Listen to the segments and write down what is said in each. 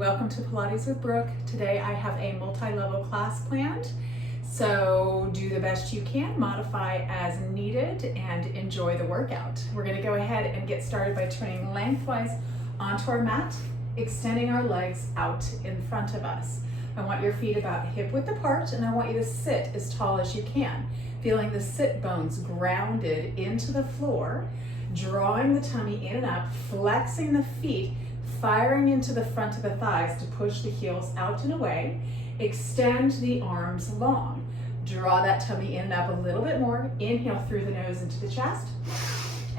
welcome to Pilates with Brooke. Today I have a multi-level class planned, so do the best you can, modify as needed, and enjoy the workout. We're going to go ahead and get started by turning lengthwise onto our mat, extending our legs out in front of us. I want your feet about hip width apart, and I want you to sit as tall as you can, feeling the sit bones grounded into the floor, drawing the tummy in and up, flexing the feet, firing into the front of the thighs to push the heels out and away. Extend the arms long. Draw that tummy in and up a little bit more. Inhale through the nose into the chest.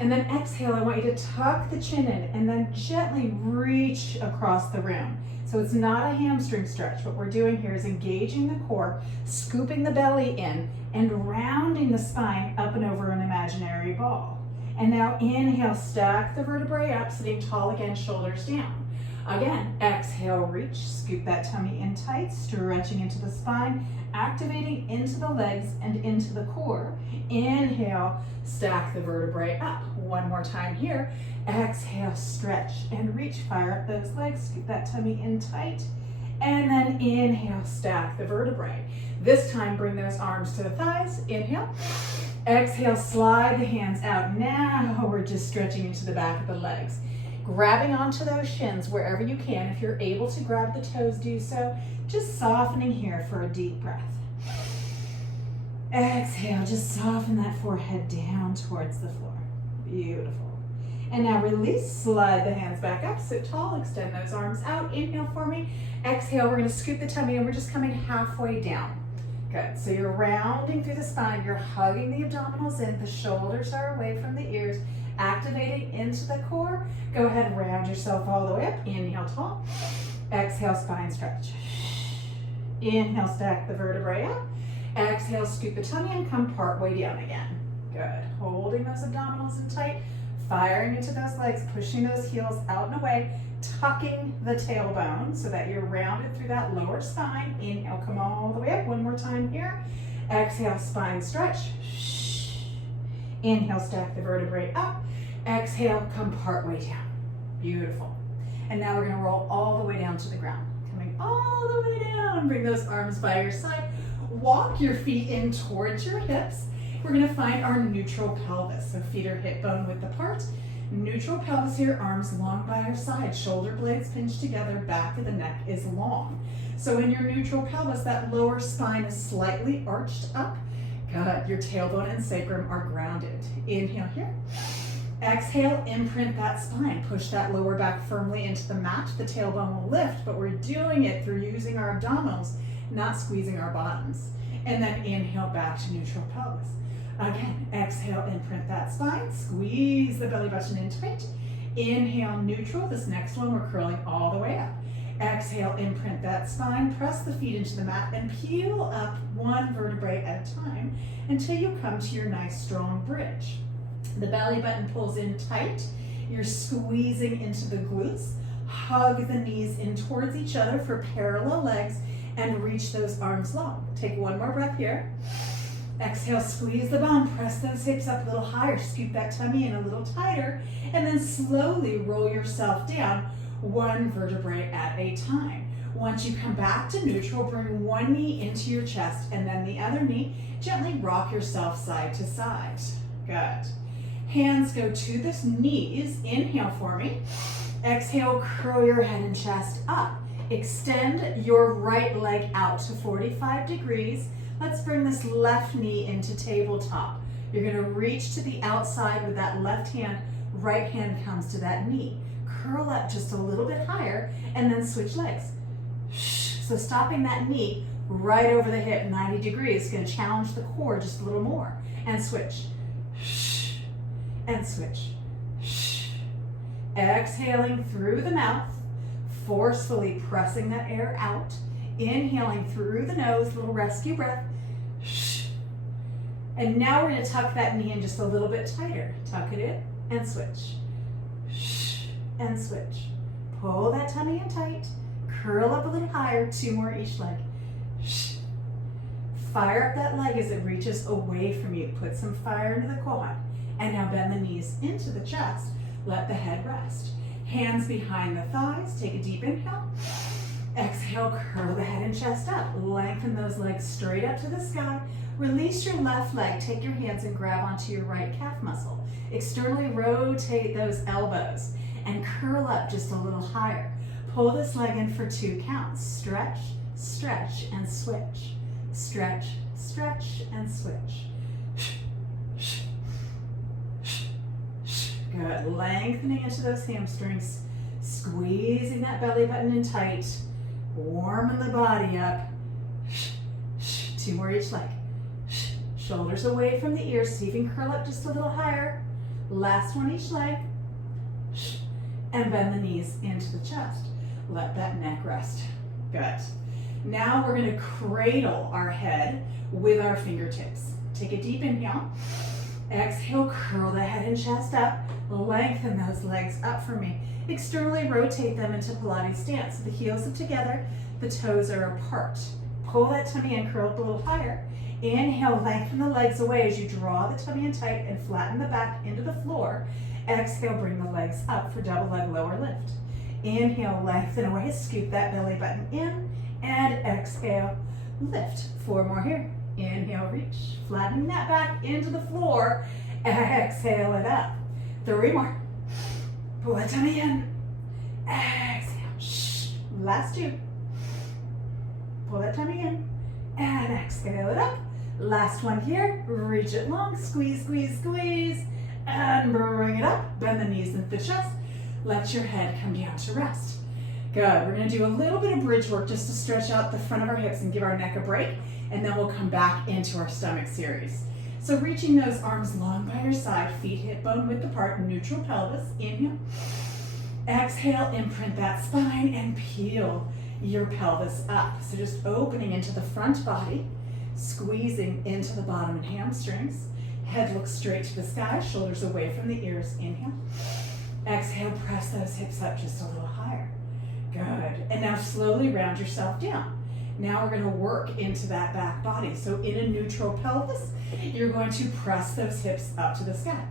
And then exhale, I want you to tuck the chin in and then gently reach across the room. So it's not a hamstring stretch. What we're doing here is engaging the core, scooping the belly in, and rounding the spine up and over an imaginary ball. And now inhale, stack the vertebrae up, sitting tall again, shoulders down. Again, exhale, reach, scoop that tummy in tight, stretching into the spine, activating into the legs and into the core. Inhale, stack the vertebrae up. One more time here. Exhale, stretch and reach, fire up those legs, scoop that tummy in tight. And then inhale, stack the vertebrae. This time, bring those arms to the thighs. Inhale. Exhale, slide the hands out. Now we're just stretching into the back of the legs. Grabbing onto those shins wherever you can. If you're able to grab the toes, do so. Just softening here for a deep breath. Exhale, just soften that forehead down towards the floor. Beautiful. And now release, slide the hands back up, sit tall, extend those arms out. Inhale for me. Exhale, we're gonna scoop the tummy and we're just coming halfway down. Good, so you're rounding through the spine, you're hugging the abdominals in, the shoulders are away from the ears, activating into the core. Go ahead and round yourself all the way up. Inhale, tall. Exhale, spine stretch. Inhale, stack the vertebrae up. Exhale, scoop the tummy and come part way down again. Good, holding those abdominals in tight, firing into those legs, pushing those heels out and away, tucking the tailbone so that you're rounded through that lower spine. Inhale, come all the way up. One more time here. Exhale, spine stretch. Inhale, stack the vertebrae up. Exhale, come part way down. Beautiful. And now we're gonna roll all the way down to the ground. Coming all the way down. Bring those arms by your side. Walk your feet in towards your hips. We're gonna find our neutral pelvis. So feet are hip bone width apart. Neutral pelvis here, arms long by our side, shoulder blades pinched together, back of the neck is long. So in your neutral pelvis, that lower spine is slightly arched up. Good, your tailbone and sacrum are grounded. Inhale here. Exhale, imprint that spine. Push that lower back firmly into the mat. The tailbone will lift, but we're doing it through using our abdominals, not squeezing our bottoms. And then inhale back to neutral pelvis. Again, exhale, imprint that spine, squeeze the belly button in tight. Inhale, neutral. This next one, we're curling all the way up. Exhale, imprint that spine, press the feet into the mat, and peel up one vertebrae at a time until you come to your nice strong bridge. The belly button pulls in tight. You're squeezing into the glutes. Hug the knees in towards each other for parallel legs and reach those arms long. Take one more breath here. Exhale, squeeze the bum, press those hips up a little higher, scoop that tummy in a little tighter, and then slowly roll yourself down one vertebrae at a time. Once you come back to neutral, bring one knee into your chest and then the other knee. Gently rock yourself side to side. Good. Hands go to the knees. Inhale for me. Exhale, curl your head and chest up. Extend your right leg out to 45 degrees. Let's bring this left knee into tabletop. You're gonna reach to the outside with that left hand, right hand comes to that knee. Curl up just a little bit higher and then switch legs. So stopping that knee right over the hip, 90 degrees, gonna challenge the core just a little more. And switch, and switch. Exhaling through the mouth, forcefully pressing that air out. Inhaling through the nose, little rescue breath. And now we're going to tuck that knee in just a little bit tighter. Tuck it in and switch. And switch. Pull that tummy in tight. Curl up a little higher. Two more each leg. Fire up that leg as it reaches away from you. Put some fire into the quad. And now bend the knees into the chest. Let the head rest. Hands behind the thighs. Take a deep inhale. Exhale, curl the head and chest up. Lengthen those legs straight up to the sky. Release your left leg. Take your hands and grab onto your right calf muscle. Externally rotate those elbows and curl up just a little higher. Pull this leg in for 2 counts. Stretch, stretch, and switch. Stretch, stretch, and switch. Good. Lengthening into those hamstrings. Squeezing that belly button in tight. Warming the body up. 2 more each leg. Shoulders away from the ears. See if you can curl up just a little higher. Last one each leg. And bend the knees into the chest. Let that neck rest. Good. Now we're going to cradle our head with our fingertips. Take a deep inhale. Exhale, curl the head and chest up. Lengthen those legs up for me. Externally rotate them into Pilates stance. So the heels are together, the toes are apart. Pull that tummy in, curl up a little higher. Inhale, lengthen the legs away as you draw the tummy in tight and flatten the back into the floor. Exhale, bring the legs up for double leg lower lift. Inhale, lengthen away, scoop that belly button in, and exhale, lift. 4 more here. Inhale, reach, flatten that back into the floor. Exhale it up. 3 more. Pull that tummy in. Exhale. Last 2. Pull that tummy in and exhale it up. Last one here. Reach it long. Squeeze, squeeze, squeeze. And bring it up. Bend the knees into the chest. Let your head come down to rest. Good. We're going to do a little bit of bridge work just to stretch out the front of our hips and give our neck a break. And then we'll come back into our stomach series. So reaching those arms long by your side, feet hip bone width apart, neutral pelvis. Inhale. Exhale, imprint that spine and peel your pelvis up. So just opening into the front body, squeezing into the bottom and hamstrings. Head looks straight to the sky, shoulders away from the ears. Inhale. Exhale, press those hips up just a little higher. Good. And now slowly round yourself down. Now we're going to work into that back body. So in a neutral pelvis, you're going to press those hips up to the sky.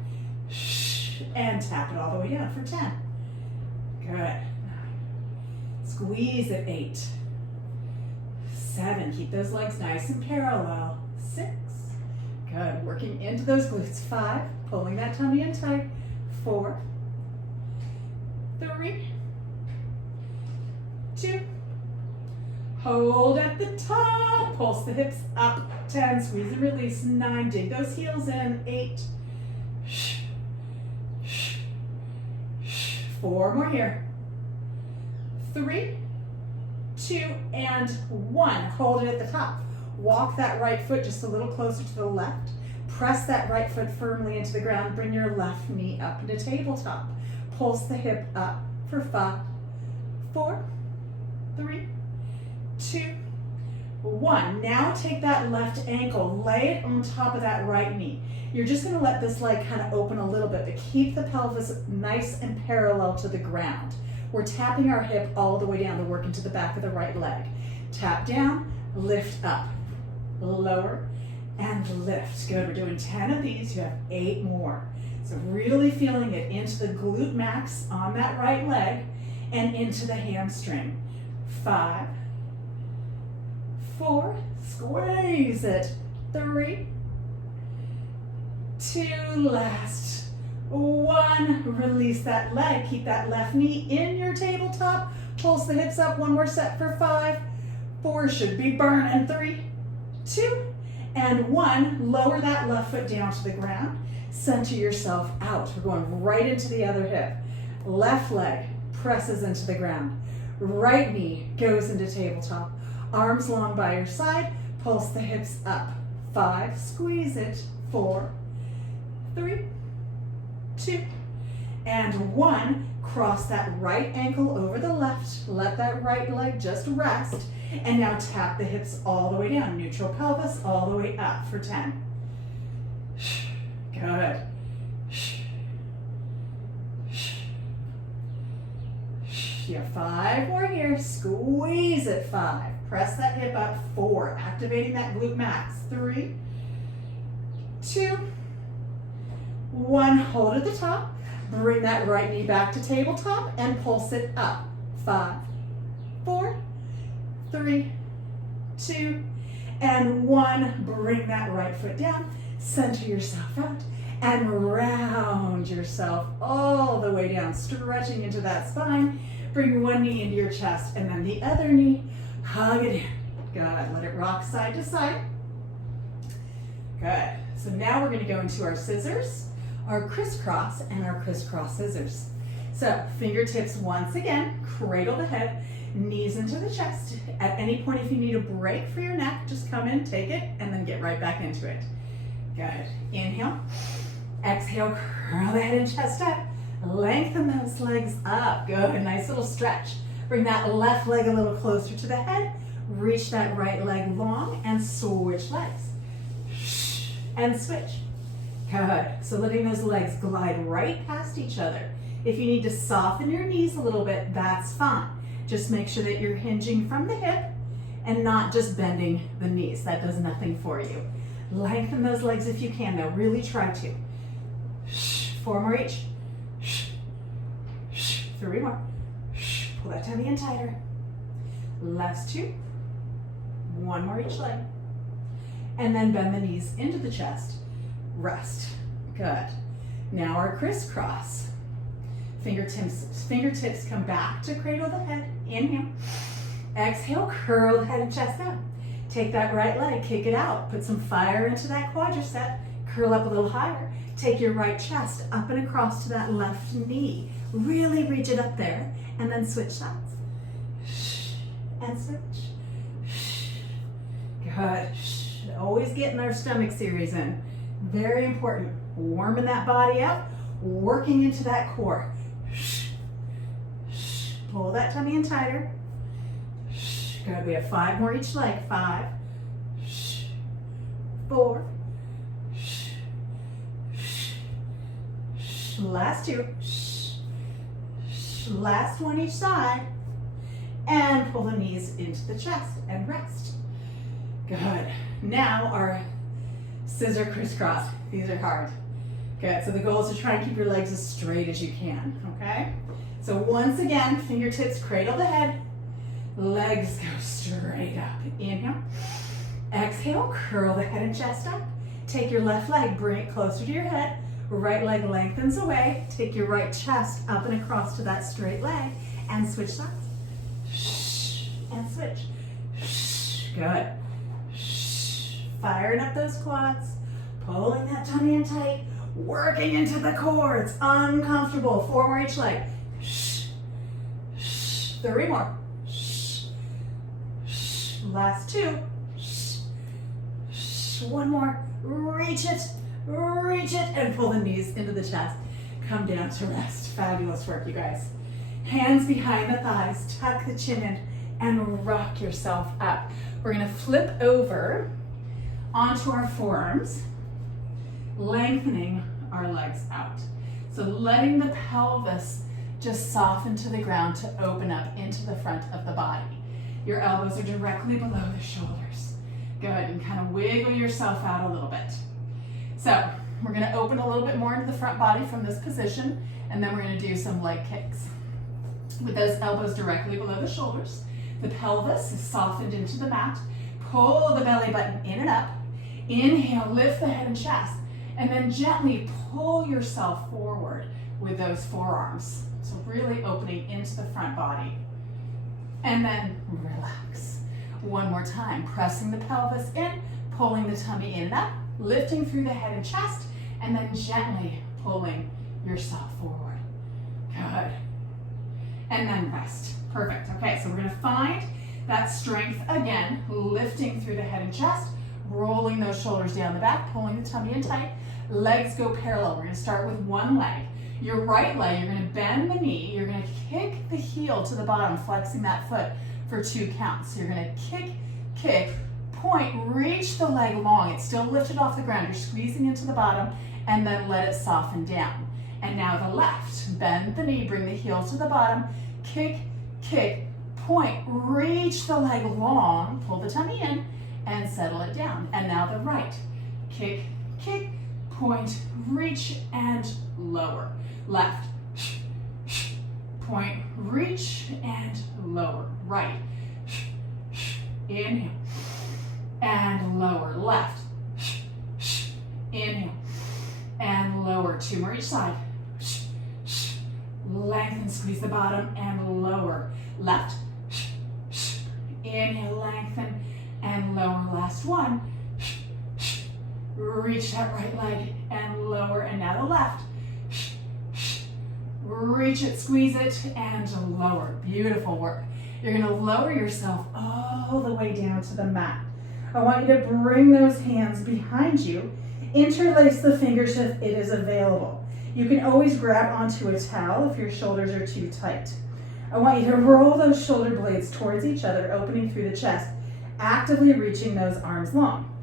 And tap it all the way down for 10. Good. Squeeze at 8. 7. Keep those legs nice and parallel. 6. Good. Working into those glutes. 5. Pulling that tummy in tight. 4. 3. 2. Hold at the top. Pulse the hips up. 10. Squeeze and release. 9. Dig those heels in. 8. 4 more here. 3, 2, and 1. Hold it at the top. Walk that right foot just a little closer to the left. Press that right foot firmly into the ground. Bring your left knee up into tabletop. Pulse the hip up for 5, 4, 3, 2, 1. Now take that left ankle, lay it on top of that right knee. You're just going to let this leg kind of open a little bit, but keep the pelvis nice and parallel to the ground. We're tapping our hip all the way down to work into the back of the right leg. Tap down, lift up, lower, and lift. Good. We're doing 10 of these. You have 8 more. So really feeling it into the glute max on that right leg and into the hamstring. 5, 4, squeeze it. 3, 2, last 1. Release that leg. Keep that left knee in your tabletop. Pulse the hips up. 1 more set for 5, 4, should be burning. 3, 2, and 1. Lower that left foot down to the ground. Center yourself out. We're going right into the other hip. Left leg presses into the ground. Right knee goes into tabletop. Arms long by your side. Pulse the hips up. 5, squeeze it. 4, 3, 2, and 1. Cross that right ankle over the left. Let that right leg just rest. And now tap the hips all the way down. Neutral pelvis all the way up for 10. Good. You have 5 more here. Squeeze it. 5. Press that hip up. 4. Activating that glute max. 3, 2, 1. Hold at the top. Bring that right knee back to tabletop and pulse it up. 5, 4, 3, 2, and 1. Bring that right foot down, center yourself out, and round yourself all the way down, stretching into that spine. Bring one knee into your chest, and then the other knee, hug it in. Good, let it rock side to side. Good, so now we're gonna go into our scissors, our crisscross, and our crisscross scissors. So fingertips once again, cradle the head, knees into the chest. At any point, if you need a break for your neck, just come in, take it, and then get right back into it. Good. Inhale. Exhale, curl the head and chest up. Lengthen those legs up. Good. Nice little stretch. Bring that left leg a little closer to the head. Reach that right leg long and switch legs. And switch. Good. So letting those legs glide right past each other. If you need to soften your knees a little bit, that's fine. Just make sure that you're hinging from the hip and not just bending the knees. That does nothing for you. Lengthen those legs if you can, though. Really try to. 4 more each. 3 more. Pull that tummy in tighter. Last 2. 1 more each leg. And then bend the knees into the chest. Rest. Good. Now our crisscross. Fingertips come back to cradle the head. Inhale. Exhale, curl the head and chest up. Take that right leg, kick it out. Put some fire into that quadricep. Curl up a little higher. Take your right chest up and across to that left knee. Really reach it up there. And then switch sides. And switch. Good. Always getting our stomach series in. Very important. Warming that body up. Working into that core. Pull that tummy in tighter. Good. We have 5 more each leg. 5, 4, last 2, last 1 each side, and pull the knees into the chest and rest. Good. Now our scissor crisscross. These are hard. Good. So the goal is to try and keep your legs as straight as you can. Okay. So once again, fingertips cradle the head. Legs go straight up. Inhale. Exhale, curl the head and chest up. Take your left leg, bring it closer to your head. Right leg lengthens away. Take your right chest up and across to that straight leg and switch sides. And switch. Good. Firing up those quads. Pulling that tummy in tight. Working into the core. It's uncomfortable. 4 more each leg. 3 more. Last 2. 1 more. Reach it, and pull the knees into the chest. Come down to rest. Fabulous work, you guys. Hands behind the thighs, tuck the chin in, and rock yourself up. We're gonna flip over onto our forearms, lengthening our legs out. So letting the pelvis just soften to the ground to open up into the front of the body. Your elbows are directly below the shoulders. Good, and kind of wiggle yourself out a little bit. So we're gonna open a little bit more into the front body from this position, and then we're gonna do some leg kicks. With those elbows directly below the shoulders, the pelvis is softened into the mat. Pull the belly button in and up. Inhale, lift the head and chest, and then gently pull yourself forward with those forearms. So really opening into the front body. And then relax. 1 more time, pressing the pelvis in, pulling the tummy in and up, lifting through the head and chest, and then gently pulling yourself forward. Good. And then rest. Perfect. Okay, so we're gonna find that strength again, lifting through the head and chest, rolling those shoulders down the back, pulling the tummy in tight. Legs go parallel. We're gonna start with one leg. Your right leg, you're gonna bend the knee, you're gonna kick the heel to the bottom, flexing that foot for 2 counts. So you're gonna kick, point, reach the leg long. It's still lifted off the ground. You're squeezing into the bottom, and then let it soften down. And now the left, bend the knee, bring the heel to the bottom, kick, point, reach the leg long, pull the tummy in, and settle it down. And now the right, kick, point, reach, and lower. Left, point, reach, and lower. Right, inhale, and lower, left, inhale, and lower, 2 more each side, lengthen, squeeze the bottom, and lower, left, inhale, lengthen, and lower, last one, reach that right leg, and lower, and now the left, reach it, squeeze it, and lower, beautiful work. You're gonna lower yourself all the way down to the mat. I want you to bring those hands behind you, interlace the fingers if it is available. You can always grab onto a towel if your shoulders are too tight. I want you to roll those shoulder blades towards each other, opening through the chest, actively reaching those arms long.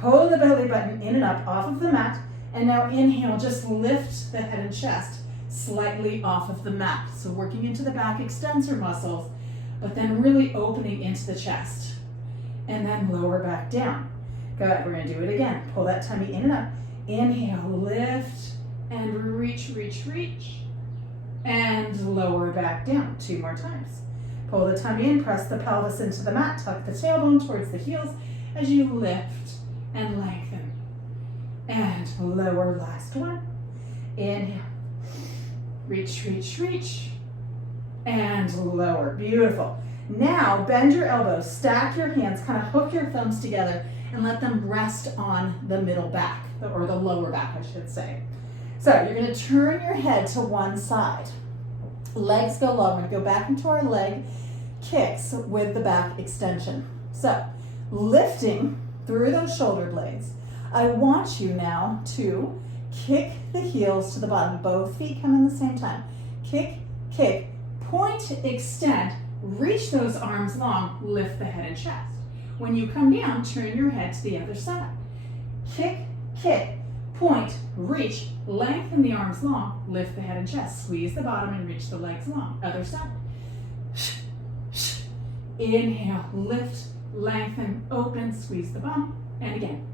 Pull the belly button in and up off of the mat, and now inhale, just lift the head and chest slightly off of the mat. So working into the back extensor muscles, but then really opening into the chest. And then lower back down. Good, we're gonna do it again. Pull that tummy in and up. Inhale, lift, and reach, reach, reach. And lower back down, 2 more times. Pull the tummy in, press the pelvis into the mat, tuck the tailbone towards the heels as you lift and lengthen. And lower, last one. Inhale, reach, reach, reach. And lower, beautiful. Now bend your elbows, stack your hands, kind of hook your thumbs together and let them rest on the middle back, or the lower back, I should say. So you're gonna turn your head to one side. Legs go low. We're gonna go back into our leg kicks with the back extension. So lifting through those shoulder blades, I want you now to kick the heels to the bottom. Both feet come in the same time. Kick, kick, point, extend, reach those arms long, lift the head and chest. When you come down, turn your head to the other side. Kick, kick, point, reach, lengthen the arms long, lift the head and chest, squeeze the bottom and reach the legs long. Other side. Inhale, lift, lengthen, open, squeeze the bum, and again.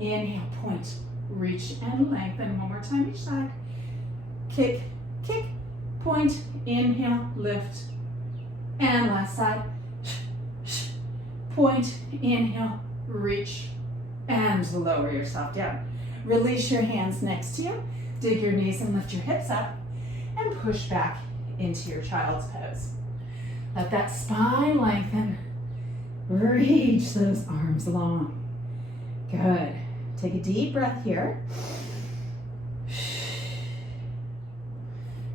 Inhale, point, reach and lengthen. One more time each side. Kick, kick, point, inhale, lift, and last side. Point, inhale, reach, and lower yourself down. Release your hands next to you, dig your knees and lift your hips up, and push back into your child's pose. Let that spine lengthen. Reach those arms long. Good. Take a deep breath here.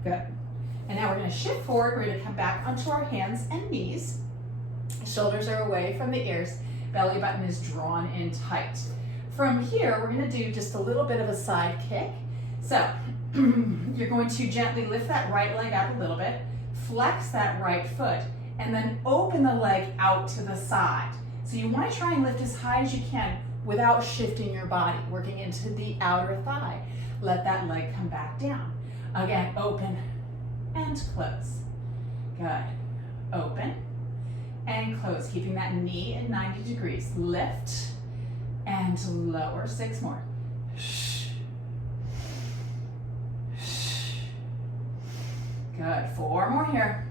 Good. And now we're going to shift forward. We're going to come back onto our hands and knees. Shoulders are away from the ears. Belly button is drawn in tight. From here, we're going to do just a little bit of a side kick. So you're going to gently lift that right leg out a little bit, flex that right foot, and then open the leg out to the side. So you want to try and lift as high as you can without shifting your body, working into the outer thigh. Let that leg come back down. Again, open and close. Good. Open and close, keeping that knee at 90 degrees. Lift and lower. 6 more. Good. 4 more here.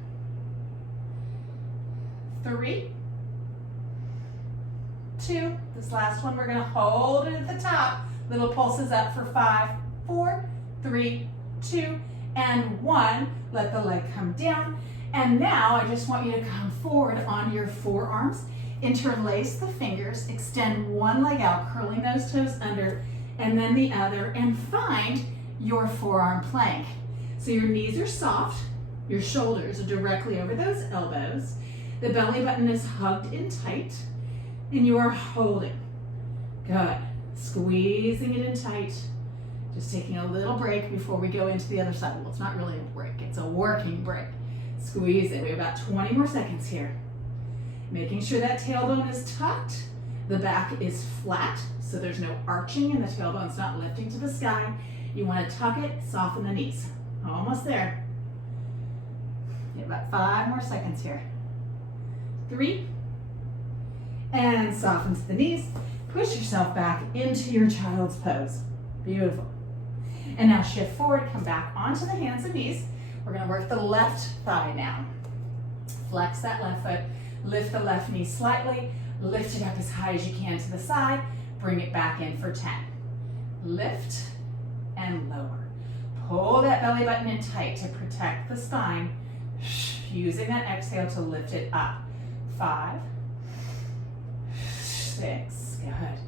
3, 2. This last one, we're going to hold it at the top. Little pulses up for 5, 4, 3, 2, and 1. Let the leg come down. And now I just want you to come forward on your forearms, interlace the fingers, extend one leg out, curling those toes under, and then the other, and find your forearm plank. So your knees are soft, your shoulders are directly over those elbows, the belly button is hugged in tight, and you are holding. Good. Squeezing it in tight. Just taking a little break before we go into the other side. Well, it's not really a break, it's a working break. Squeeze it. We have about 20 more seconds here. Making sure that tailbone is tucked, the back is flat, so there's no arching and the tailbone's not lifting to the sky. You want to tuck it, soften the knees. Almost there. You have about 5 more seconds here. 3, and soften to the knees. Push yourself back into your child's pose. Beautiful. And now shift forward, come back onto the hands and knees. We're going to work the left thigh now. Flex that left foot, Lift the left knee slightly. Lift it up as high as you can to the side. Bring it back in for 10. Lift and lower. Pull that belly button in tight to protect the spine. Using that exhale to lift it up. 5, 6, good.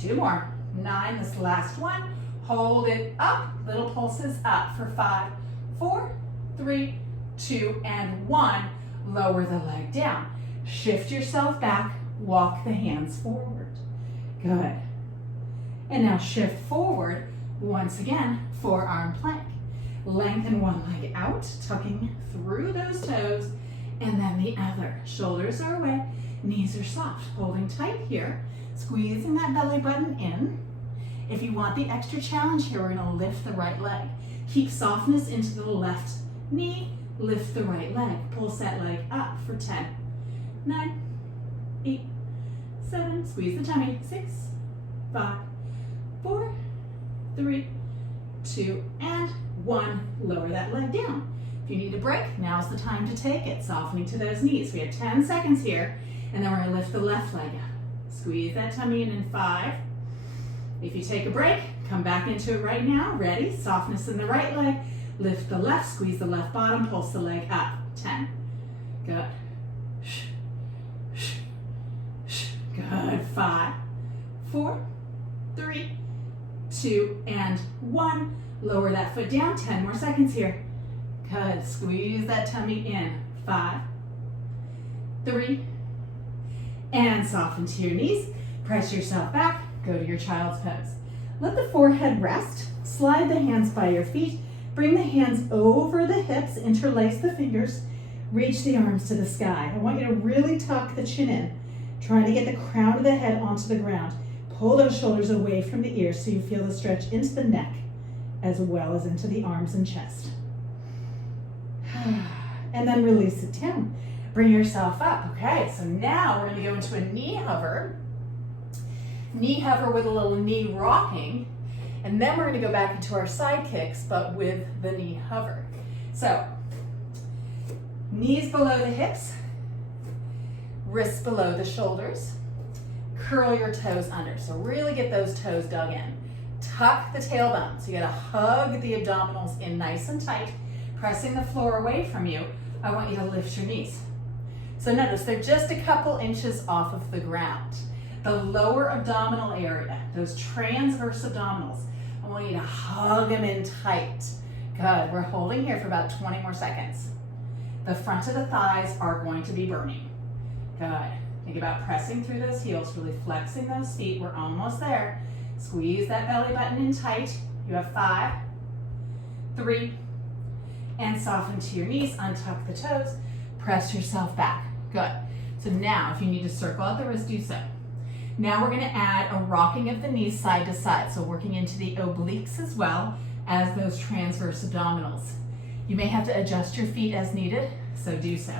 2 more. 9, this last one. Hold it up. Little pulses up for 5, 4, 3, 2, and 1. Lower the leg down. Shift yourself back. Walk the hands forward. Good. And now shift forward. Once again, forearm plank. Lengthen one leg out, tucking through those toes, and then the other. Shoulders are away, knees are soft. Holding tight here, squeezing that belly button in. If you want the extra challenge here, we're gonna lift the right leg. Keep softness into the left knee, lift the right leg. Pulse that leg up for 10, 9, 8, 7, squeeze the tummy, 6, 5, 4, 3, 2, and 1. Lower that leg down. If you need a break, now's the time to take it. Softening to those knees. We have 10 seconds here, and then we're gonna lift the left leg up. Squeeze that tummy in 5. If you take a break, come back into it right now. Ready? Softness in the right leg. Lift the left, squeeze the left bottom, pulse the leg up. 10. Good. Good. 5, 4, 3, 2, and 1. Lower that foot down. 10 more seconds here. Good. Squeeze that tummy in. 5, 3, and soften to your knees. Press yourself back. Go to your child's pose. Let the forehead rest. Slide the hands by your feet. Bring the hands over the hips. Interlace the fingers. Reach the arms to the sky. I want you to really tuck the chin in. Trying to get the crown of the head onto the ground. Pull those shoulders away from the ears so you feel the stretch into the neck as well as into the arms and chest. And then release it down. Bring yourself up. Okay, so now we're going to go into a knee hover. Knee hover with a little knee rocking. And then we're going to go back into our side kicks, but with the knee hover. So, knees below the hips, wrists below the shoulders. Curl your toes under. So really get those toes dug in. Tuck the tailbone. So you gotta hug the abdominals in nice and tight, pressing the floor away from you. I want you to lift your knees. So notice they're just a couple inches off of the ground. The lower abdominal area, those transverse abdominals, I want you to hug them in tight. Good, we're holding here for about 20 more seconds. The front of the thighs are going to be burning. Good. Think about pressing through those heels, really flexing those feet. We're almost there. Squeeze that belly button in tight. You have 5, 3, and soften to your knees. Untuck the toes. Press yourself back. Good. So now, if you need to circle out the wrist, do so. Now we're going to add a rocking of the knees side to side. So working into the obliques as well as those transverse abdominals. You may have to adjust your feet as needed, so do so.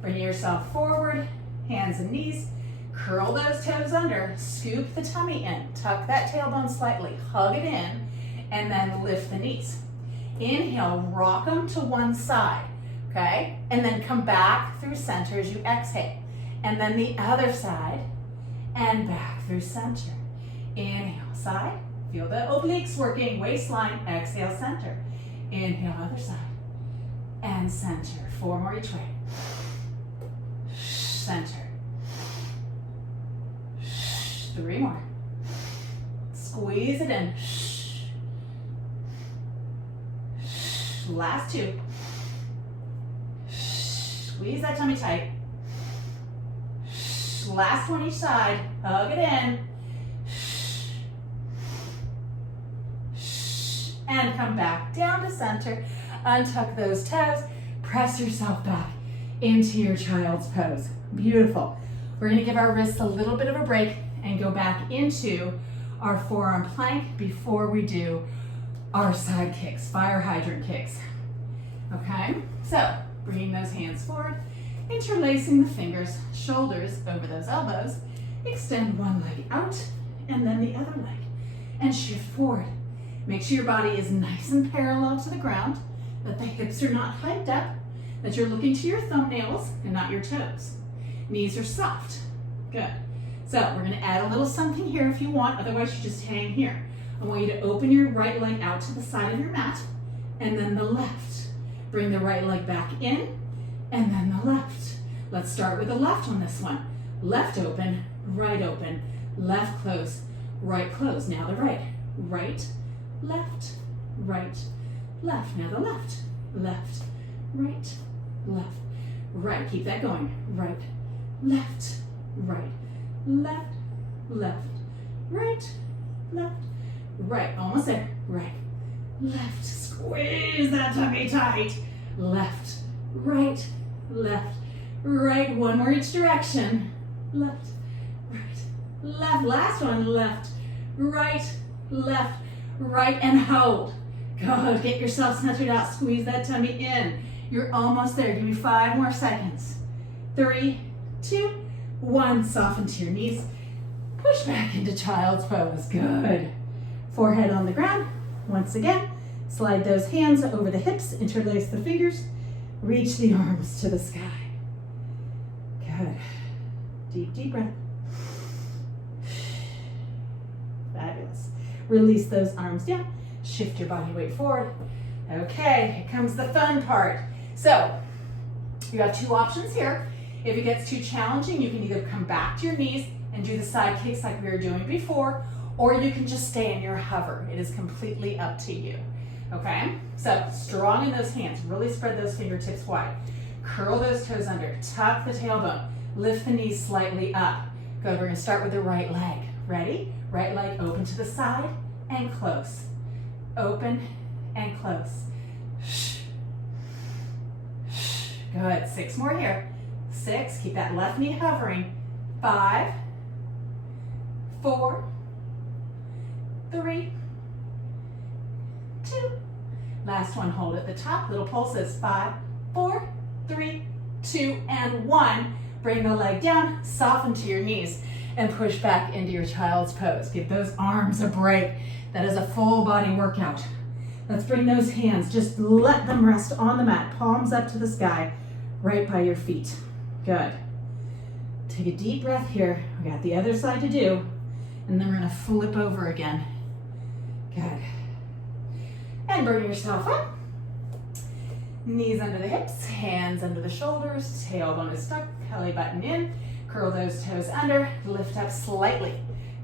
Bring yourself forward. Hands and knees, curl those toes under, scoop the tummy in, tuck that tailbone slightly, hug it in, and then lift the knees. Inhale, rock them to one side, okay? And then come back through center as you exhale. And then the other side, and back through center. Inhale, side, feel the obliques working, waistline, exhale, center. Inhale, other side, and center. 4 more each way. Center. 3 more. Squeeze it in. Last 2. Squeeze that tummy tight. Last one each side. Hug it in. And come back down to center. Untuck those toes. Press yourself back into your child's pose. Beautiful. We're going to give our wrists a little bit of a break and go back into our forearm plank before we do our side kicks, fire hydrant kicks. Okay, so bringing those hands forward, interlacing the fingers, shoulders over those elbows, extend one leg out and then the other leg and shift forward. Make sure your body is nice and parallel to the ground. that the hips are not hiked up, that you're looking to your thumbnails and not your toes. Knees are soft. Good. So we're going to add a little something here if you want, otherwise you just hang here. I want you to open your right leg out to the side of your mat, and then the left. Bring the right leg back in, and then the left. Let's start with the left on this one. Left open, left close, right close. Now the right. Right, left, right, left. Now the left, left, right, left, right. Keep that going. Right, left, right, left, left, right, left, right. Almost there. Right, left. Squeeze that tummy tight. Left, right, left, right. One more each direction. Left, right, left. Last one. Left, right, left, right, and hold. Good. Get yourself centered out. Squeeze that tummy in. You're almost there. Give me 5 more seconds. 3, 2, 1. Soften to your knees. Push back into child's pose. Good. Forehead on the ground. Once again, slide those hands over the hips. Interlace the fingers. Reach the arms to the sky. Good. Deep, deep breath. Fabulous. Release those arms down. Shift your body weight forward. Okay, here comes the fun part. So, you have 2 options here. If it gets too challenging, you can either come back to your knees and do the side kicks like we were doing before, or you can just stay in your hover. It is completely up to you. Okay? So, strong in those hands. Really spread those fingertips wide. Curl those toes under. Tuck the tailbone. Lift the knees slightly up. Good. We're going to start with the right leg. Ready? Right leg open to the side and close. Open and close. Good. 6 more here. 6. Keep that left knee hovering. 5, 4, 3, 2. Last one. Hold at the top. Little pulses. 5, 4, 3, 2, and 1. Bring the leg down. Soften to your knees. And push back into your child's pose. Give those arms a break. That is a full body workout. Let's bring those hands, just let them rest on the mat, palms up to the sky, right by your feet. Good. Take a deep breath here. We got the other side to do, and then we're gonna flip over again. Good. And bring yourself up. Knees under the hips, hands under the shoulders, tailbone is stuck, belly button in. Curl those toes under, lift up slightly.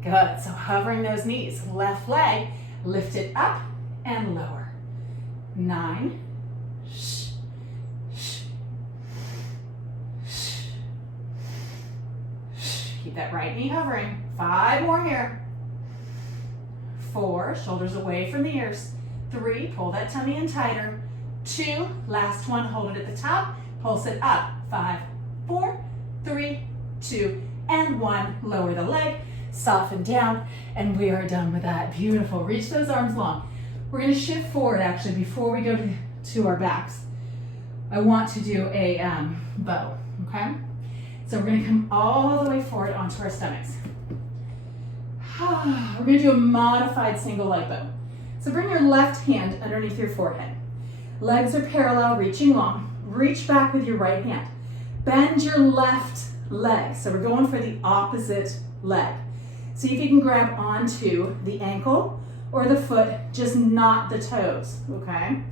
Good, so hovering those knees. Left leg, lift it up and lower. 9, keep that right knee hovering. 5 more here. 4, shoulders away from the ears. 3, pull that tummy in tighter. 2, last one, hold it at the top, pulse it up. 5, 4, 3, 2, and 1. Lower the leg, soften down, and we are done with that. Beautiful. Reach those arms long. We're going to shift forward actually before we go to our backs. I want to do a bow, okay? So we're going to come all the way forward onto our stomachs. We're going to do a modified single leg bow. So bring your left hand underneath your forehead. Legs are parallel, reaching long. Reach back with your right hand. Bend your left leg. So we're going for the opposite leg. See if you can grab onto the ankle or the foot, just not the toes, okay?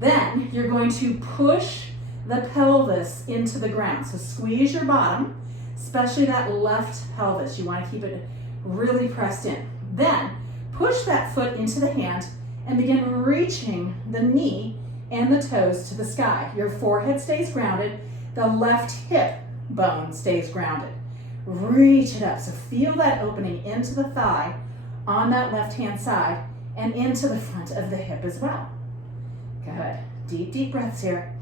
Then you're going to push the pelvis into the ground. So squeeze your bottom, especially that left pelvis. You want to keep it really pressed in. Then push that foot into the hand and begin reaching the knee and the toes to the sky. Your forehead stays grounded. The left hip bone stays grounded. Reach it up. So feel that opening into the thigh on that left hand side and into the front of the hip as well. Good. Deep, deep breaths here.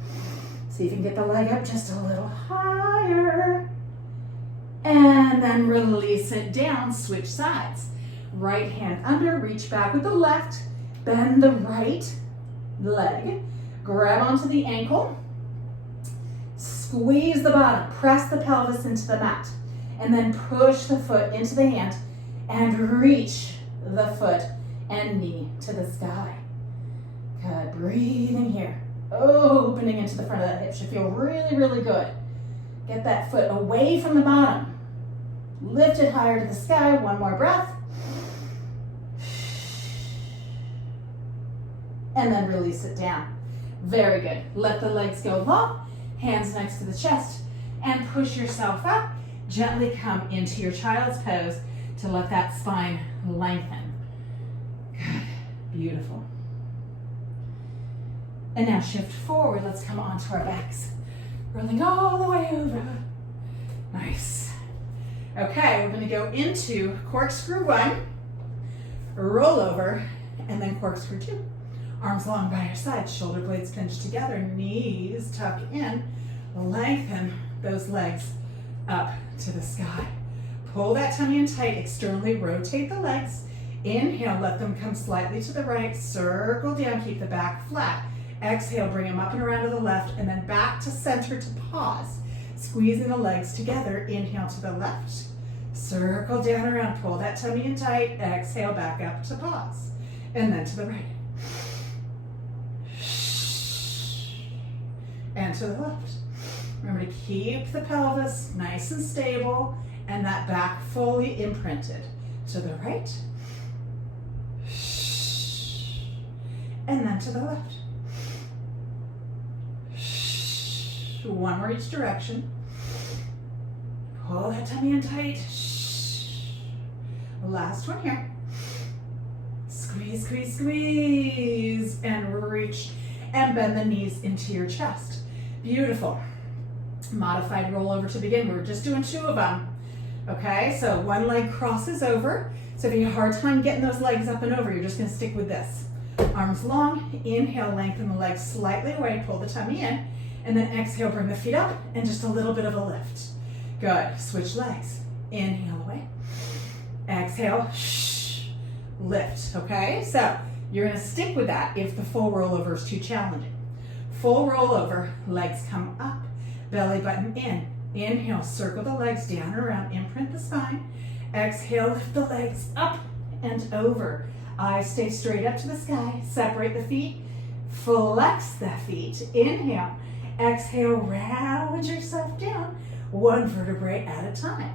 See if you can get the leg up just a little higher. And then release it down. Switch sides. Right hand under, reach back with the left. Bend the right leg. Grab onto the ankle. Squeeze the bottom. Press the pelvis into the mat. And then push the foot into the hand and reach the foot and knee to the sky. Good. Breathing here. opening into the front of that hip. Should feel really, really good. Get that foot away from the bottom. Lift it higher to the sky. One more breath. And then release it down. Very good. Let the legs go long, hands next to the chest, and push yourself up. Gently come into your child's pose to let that spine lengthen. Good. Beautiful. And now shift forward. Let's come onto our backs. Rolling all the way over. Nice. Okay, we're going to go into corkscrew 1, rollover, and then corkscrew 2. Arms long by your side, shoulder blades pinch together, knees tuck in, lengthen those legs up to the sky. Pull that tummy in tight, externally rotate the legs. Inhale, let them come slightly to the right, circle down, keep the back flat. Exhale, bring them up and around to the left, and then back to center to pause. Squeezing the legs together, inhale to the left, circle down around, pull that tummy in tight, exhale, back up to pause, and then to the right. And to the left. Remember to keep the pelvis nice and stable and that back fully imprinted. To the right. And then to the left. One more each direction. Pull that tummy in tight. Last one here. Squeeze, squeeze, squeeze. And reach and bend the knees into your chest. Beautiful. Modified rollover to begin. We're just doing 2 of them. Okay, so one leg crosses over. So if you have a hard time getting those legs up and over, you're just going to stick with this. Arms long. Inhale, lengthen the legs slightly away. Pull the tummy in. And then exhale, bring the feet up and just a little bit of a lift. Good. Switch legs. Inhale away. Exhale. Lift. Okay, so you're going to stick with that if the full rollover is too challenging. Full rollover, legs come up, belly button in. Inhale, circle the legs down and around, imprint the spine. Exhale, lift the legs up and over. Eyes stay straight up to the sky. Separate the feet, flex the feet. Inhale, exhale, round yourself down, one vertebrae at a time.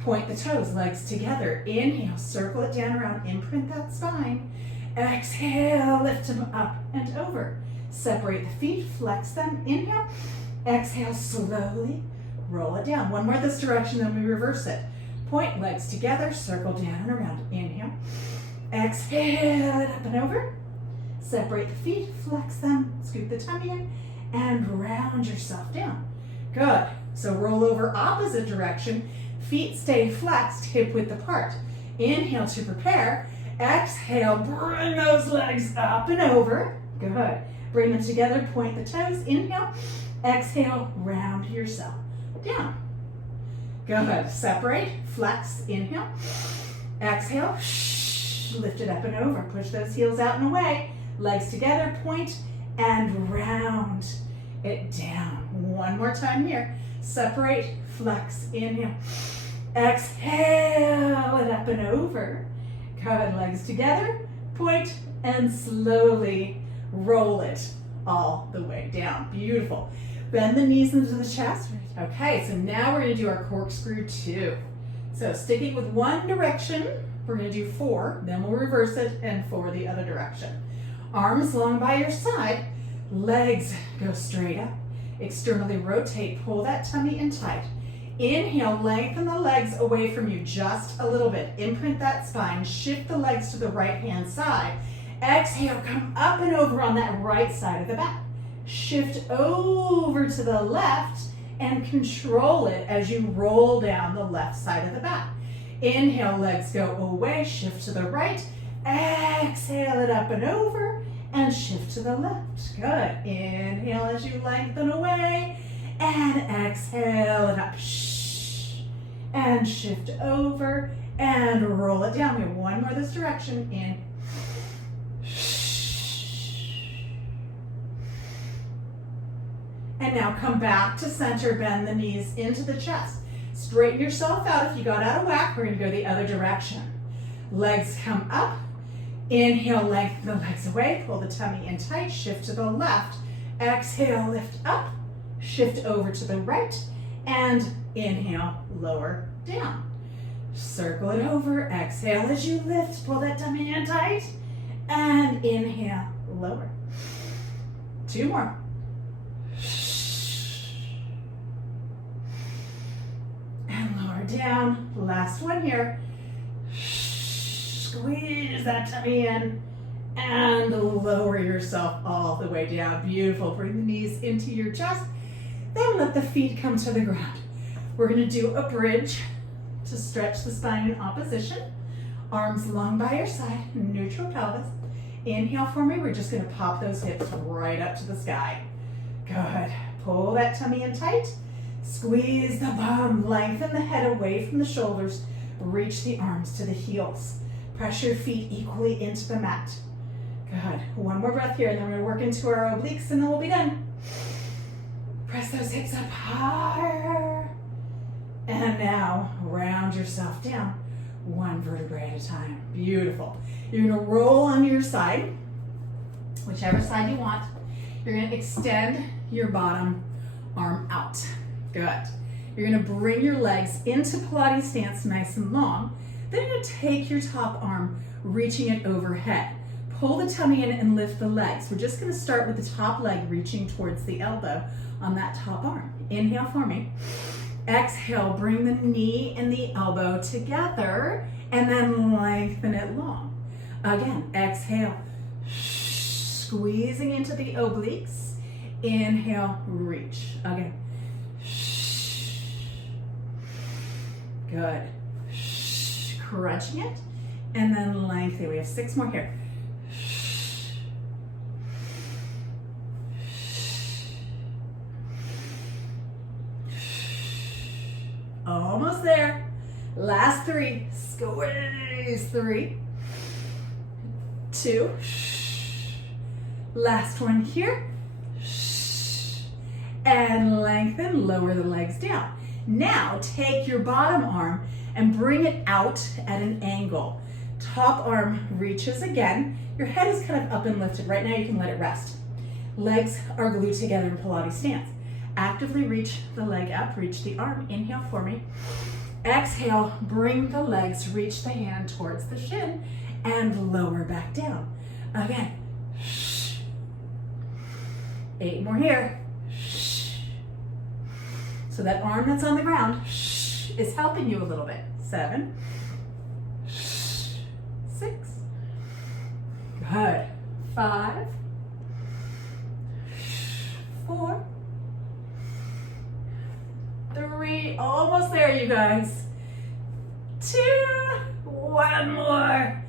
Point the toes, legs together. Inhale, circle it down around, imprint that spine. Exhale, lift them up and over. Separate the feet, flex them. Inhale, exhale, slowly roll it down. One more this direction, then we reverse it. Point legs together, circle down and around. Inhale, exhale, it up and over. Separate the feet, flex them, scoop the tummy in, and round yourself down. Good. So roll over opposite direction. Feet stay flexed, hip width apart. Inhale to prepare. Exhale, bring those legs up and over. Good. Bring them together, point the toes. Inhale. Exhale, round yourself down. Good. Separate, flex. Inhale. Exhale. Lift it up and over. Push those heels out and away. Legs together, point and round it down. One more time here. Separate, flex. Inhale. Exhale, it up and over. Good. Legs together, point and slowly roll it all the way down. Beautiful. Bend the knees into the chest. Okay, so now we're going to do our corkscrew 2. So sticking with one direction, we're going to do 4, then we'll reverse it and 4 the other direction. Arms long by your side, legs go straight up. Externally rotate, pull that tummy in tight. Inhale, lengthen the legs away from you just a little bit. Imprint that spine, shift the legs to the right hand side. Exhale, come up and over on that right side of the back. Shift over to the left and control it as you roll down the left side of the back. Inhale, legs go away, shift to the right. Exhale it up and over and shift to the left. Good. Inhale as you lengthen away and exhale it up. And shift over and roll it down. We have one more this direction. In. And now come back to center, bend the knees into the chest. Straighten yourself out. If you got out of whack, we're going to go the other direction. Legs come up. Inhale, lengthen the legs away. Pull the tummy in tight. Shift to the left. Exhale, lift up, shift over to the right, and inhale, lower down. Circle it over, exhale as you lift, pull that tummy in tight, and inhale, lower. 2 more. And lower down, last one here. Squeeze that tummy in, and lower yourself all the way down. Beautiful, bring the knees into your chest, then let the feet come to the ground. We're gonna do a bridge to stretch the spine in opposition. Arms long by your side, neutral pelvis. Inhale for me, we're just gonna pop those hips right up to the sky. Good, pull that tummy in tight. Squeeze the bum, lengthen the head away from the shoulders. Reach the arms to the heels. Press your feet equally into the mat. Good, one more breath here, and then we're gonna work into our obliques, and then we'll be done. Press those hips up higher. And now, round yourself down, one vertebrae at a time. Beautiful. You're gonna roll onto your side, whichever side you want. You're gonna extend your bottom arm out. Good. You're gonna bring your legs into Pilates stance nice and long. Then you're gonna take your top arm, reaching it overhead. Pull the tummy in and lift the legs. We're just gonna start with the top leg reaching towards the elbow on that top arm. Inhale for me. Exhale, bring the knee and the elbow together and then lengthen it long. Again, exhale, squeezing into the obliques. Inhale, reach. Again. Good. Crunching it and then lengthening. We have 6 more here. Almost there. Last 3. Squeeze. 3, 2. Last one here. And lengthen. Lower the legs down. Now take your bottom arm and bring it out at an angle. Top arm reaches again. Your head is kind of up and lifted. Right now you can let it rest. Legs are glued together in Pilates stance. Actively reach the leg up, reach the arm. Inhale for me. Exhale, bring the legs, reach the hand towards the shin and lower back down. Again. 8 more here. So that arm that's on the ground is helping you a little bit. 7, 6, good. 5, 4, 3, almost there, you guys. 2, 1 more.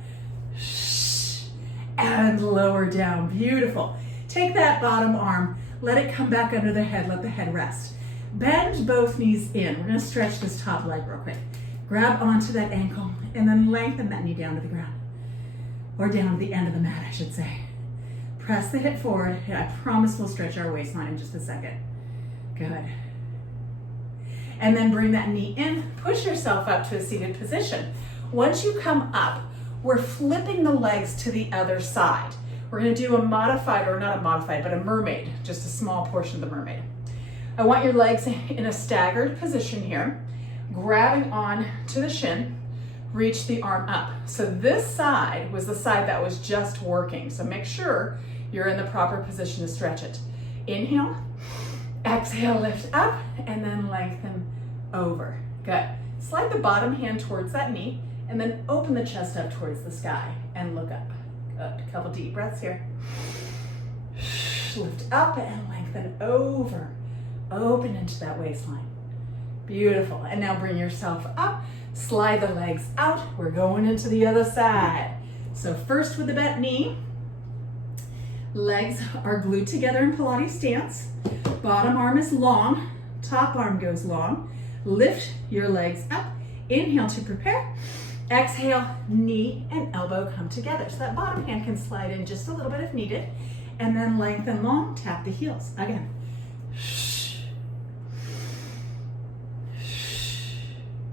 And lower down, beautiful. Take that bottom arm, let it come back under the head, let the head rest. Bend both knees in. We're gonna stretch this top leg real quick. Grab onto that ankle and then lengthen that knee down to the ground. Or down to the end of the mat, I should say. Press the hip forward. I promise we'll stretch our waistline in just a second. Good. And then bring that knee in, push yourself up to a seated position. Once you come up, we're flipping the legs to the other side. We're gonna do a modified, or not a modified, but a mermaid, just a small portion of the mermaid. I want your legs in a staggered position here, grabbing on to the shin, reach the arm up. So this side was the side that was just working. So make sure you're in the proper position to stretch it. Inhale, exhale, lift up, and then lengthen over. Good. Slide the bottom hand towards that knee, and then open the chest up towards the sky and look up. Good. A couple deep breaths here. Lift up and lengthen over. Open into that waistline. Beautiful. And now bring yourself up. Slide the legs out. We're going into the other side. So first with the bent knee. Legs are glued together in Pilates stance. Bottom arm is long. Top arm goes long. Lift your legs up. Inhale to prepare. Exhale, knee and elbow come together. So that bottom hand can slide in just a little bit if needed. And then lengthen long, tap the heels. Again.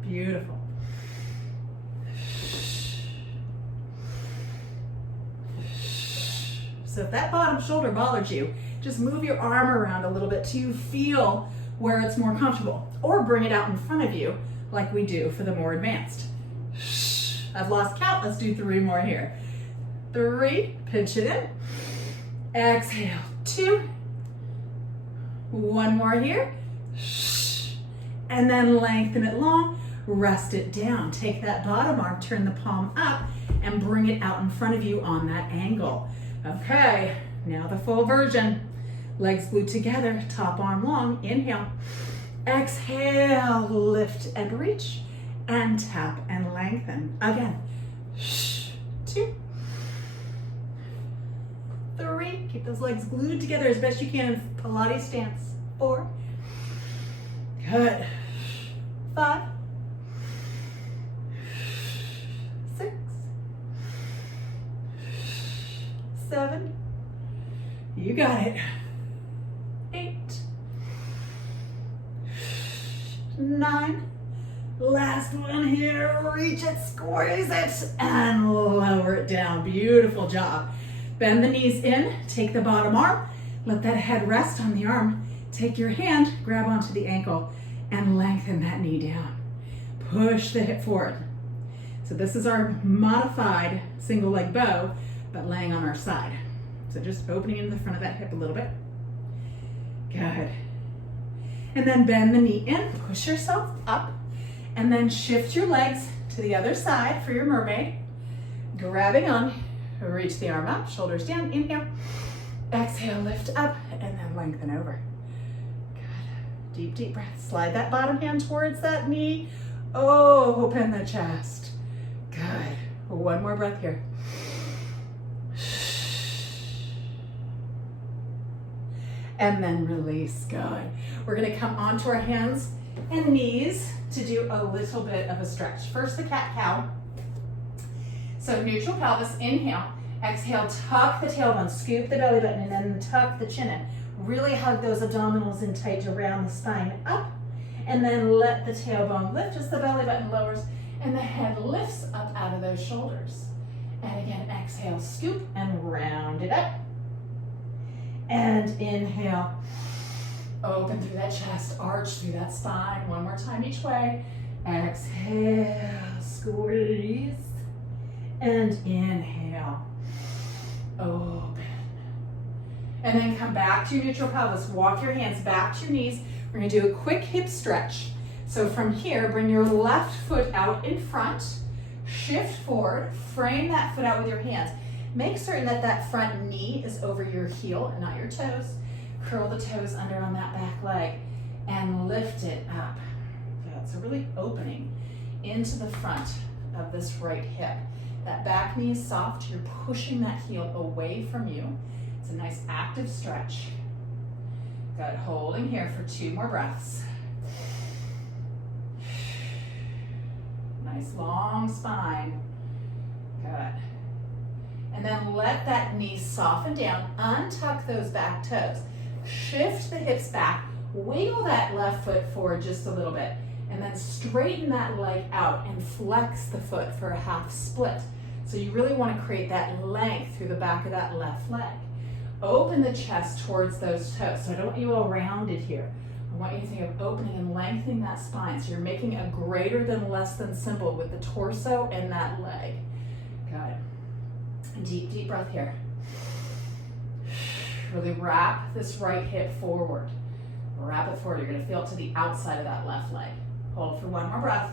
Beautiful. So if that bottom shoulder bothers you, just move your arm around a little bit to feel where it's more comfortable, or bring it out in front of you like we do for the more advanced. I've lost count. Let's do 3 more here. 3, pinch it in. Exhale, 2. 1 more here. And then lengthen it long, rest it down. Take that bottom arm, turn the palm up, and bring it out in front of you on that angle. Okay, now the full version. Legs glued together, top arm long, inhale. Exhale, lift and reach, and tap and lengthen. Again, 2, 3, keep those legs glued together as best you can in Pilates stance. 4, good. 5, 6, 7, you got it. 8, 9, last one here, reach it, squeeze it, and lower it down. Beautiful job. Bend the knees in, take the bottom arm, let that head rest on the arm. Take your hand, grab onto the ankle, and lengthen that knee down. Push the hip forward. So this is our modified single leg bow, but laying on our side. So just opening into the front of that hip a little bit. Good. And then bend the knee in, push yourself up, and then shift your legs to the other side for your mermaid. Grabbing on, reach the arm up, shoulders down, inhale. Exhale, lift up, and then lengthen over. Deep, deep breath. Slide that bottom hand towards that knee. Oh, open the chest. Good. 1 more breath here. And then release. Good. We're going to come onto our hands and knees to do a little bit of a stretch. First, the cat-cow. So neutral pelvis, inhale. Exhale, tuck the tailbone, scoop the belly button, and then tuck the chin in. Really hug those abdominals in tight around the spine up, and then let the tailbone lift as the belly button lowers and the head lifts up out of those shoulders. And again, exhale, scoop and round it up. And inhale, open through that chest, arch through that spine. 1 more time each way. Exhale, squeeze, and inhale, open. And then come back to neutral pelvis. Walk your hands back to your knees. We're going to do a quick hip stretch. So from here, bring your left foot out in front. Shift forward. Frame that foot out with your hands. Make certain that that front knee is over your heel and not your toes. Curl the toes under on that back leg and lift it up. Good. So really opening into the front of this right hip. That back knee is soft. You're pushing that heel away from you. It's a nice active stretch. Good, holding here for 2 more breaths. Nice long spine. Good. And then let that knee soften down. Untuck those back toes. Shift the hips back. Wiggle that left foot forward just a little bit. And then straighten that leg out and flex the foot for a half split. So you really want to create that length through the back of that left leg. Open the chest towards those toes. So I don't want you all rounded here. I want you to think of opening and lengthening that spine. So you're making a greater than less than symbol with the torso and that leg. Good. Deep, deep breath here. Really wrap this right hip forward. Wrap it forward. You're going to feel it to the outside of that left leg. Hold for 1 more breath.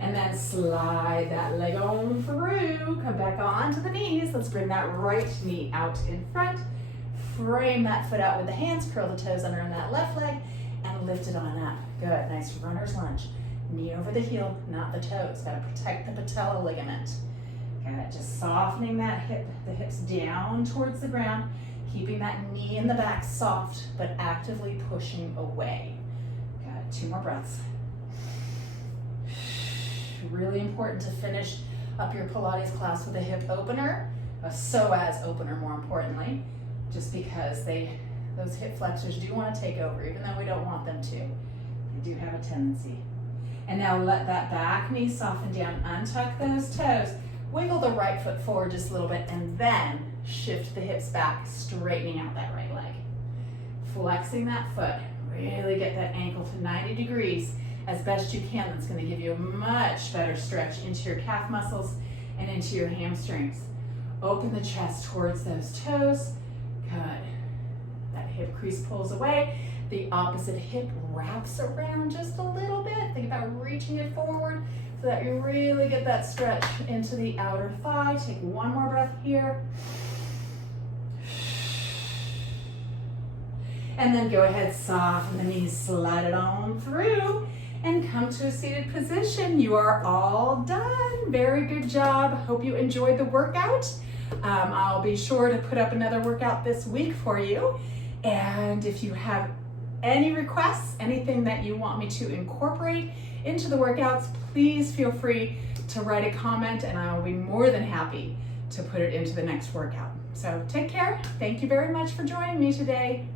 And then slide that leg on through. Come back onto the knees. Let's bring that right knee out in front. Frame that foot out with the hands. Curl the toes under on that left leg and lift it on up. Good. Nice runner's lunge. Knee over the heel, not the toes. Got to protect the patella ligament. Good. Just softening that hip, the hips down towards the ground. Keeping that knee in the back soft, but actively pushing away. Good. 2 more breaths. Really important to finish up your Pilates class with a hip opener, a psoas opener more importantly, just because those hip flexors do want to take over, even though we don't want them to. They do have a tendency. And now let that back knee soften down, untuck those toes, Wiggle the right foot forward just a little bit and then shift the hips back, straightening out that right leg. Flexing that foot, really get that ankle to 90 degrees as best you can. That's going to give you a much better stretch into your calf muscles and into your hamstrings. Open the chest towards those toes. Good. That hip crease pulls away. The opposite hip wraps around just a little bit. Think about reaching it forward so that you really get that stretch into the outer thigh. Take one more breath here. And then go ahead, soften the knees, slide it on through, and come to a seated position. You are all done. Very good job. Hope you enjoyed the workout. I'll be sure to put up another workout this week for you. And if you have any requests, anything that you want me to incorporate into the workouts, please feel free to write a comment and I will be more than happy to put it into the next workout. So take care. Thank you very much for joining me today.